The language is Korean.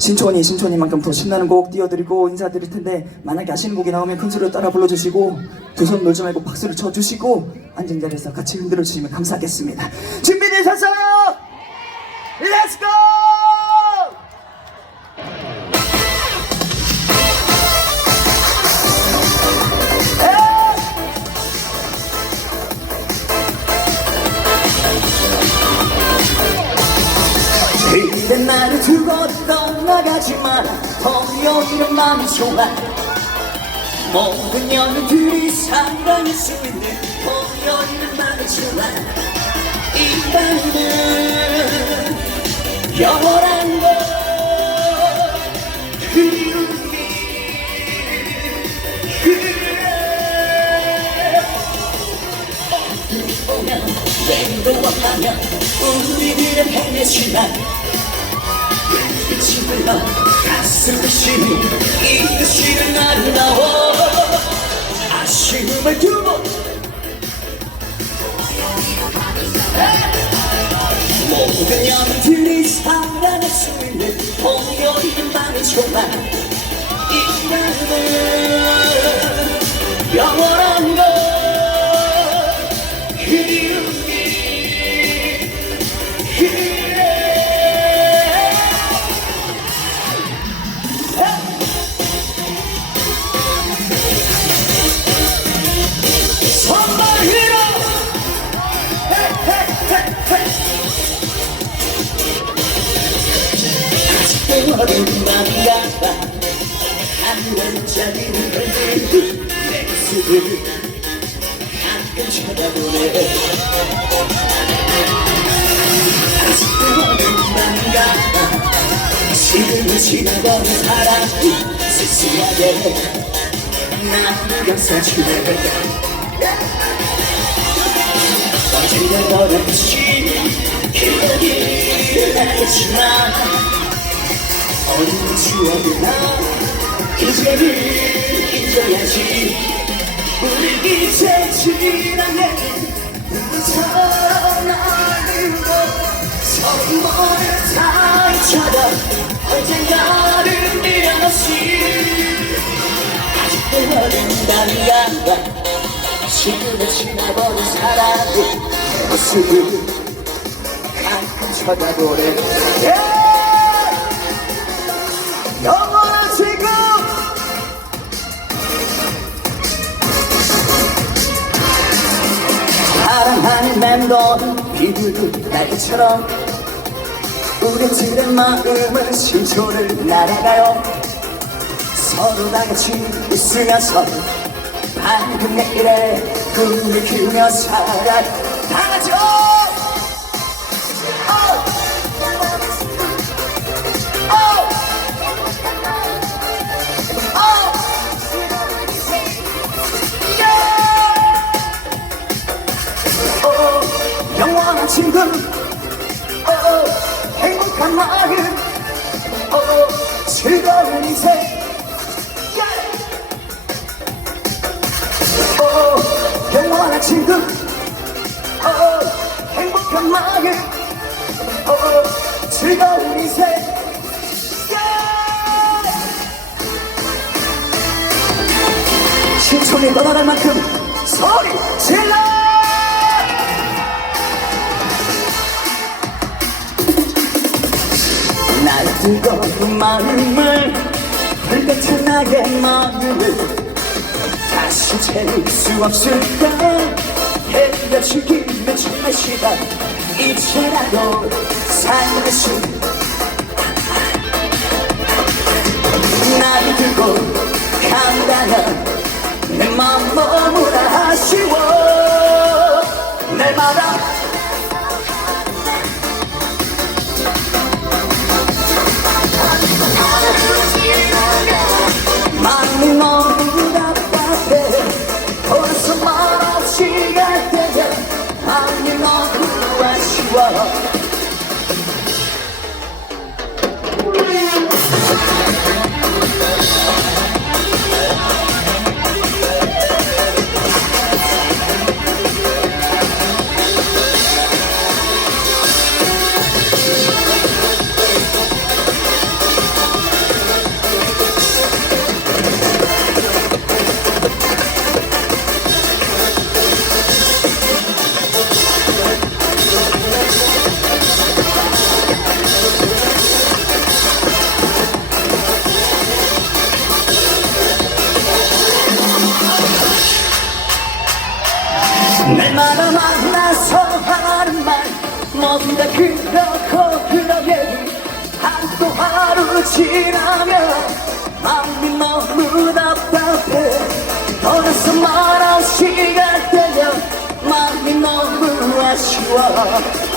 신촌이 신촌이만큼 더 신나는 곡 띄워드리고 인사드릴 텐데 만약에 아시는 곡이 나오면 큰 소리로 따라 불러주시고 두 손 놀지 말고 박수를 쳐주시고 앉은 자리에서 같이 흔들어 주시면 감사하겠습니다. 준비되셨어요? Let's go! 그대 나를 두고 떠 나가지만 토요일은 마음이 좋아. 모든 연인들이 사랑할 수 있는 토요일은 마음이 좋아. 이 밤은 영원한 것. 그리움이 그래. 오면 왼도와 가면 우리들은 헤매지만 빛이 불러 가슴을 쉬는 이것이 아름다워 아쉬움을 두고. 모든 영들이 사랑할 수 있는 공연인 밤이 좋아 이 밤은 영원 어린 남자가 한 번짜리를 걸고 내 모습을 가끔 쳐다보네 어린 남자가 지금은 지나버린 사랑이 쓸쓸하게 나를 감싸주네 언젠가 어렴풋이 기억이 나겠지만 어린 추억을 나 이제는 잊어야지. 우리 이제 날리고 서로 모른 사이처럼 언젠가를 미련 없이 아직도 어린다는 감각 지금은 지나버린 사랑의 모습을 가끔 쳐다보네. yeah! 영원한 지금! 사랑하는 맴도는 비둘기 날처럼. 우리 들의 마음은 신촌을 날아가요. 서로 다 같이 웃으면서 밝은 내일에 꿈을 키우며 살아 다 같이 즐거운 인생 어, 영원한 친구. 어, 행복한 마음 어, 즐거운 인생 신촌에 떠나갈 만큼 소리 질러! 날 뜨거운 마음을 불같은 나의 마음을 다시 채울 수 없을까 헤어지기는 정말 싫어 이제라도 살듯 날마다 만나서 하는 말. 뭔가 그렇고 그러게. 하루 하루 지나면 마음이 너무 답답해. 돌아서 말할 시간 되면 마음이 너무 아쉬워.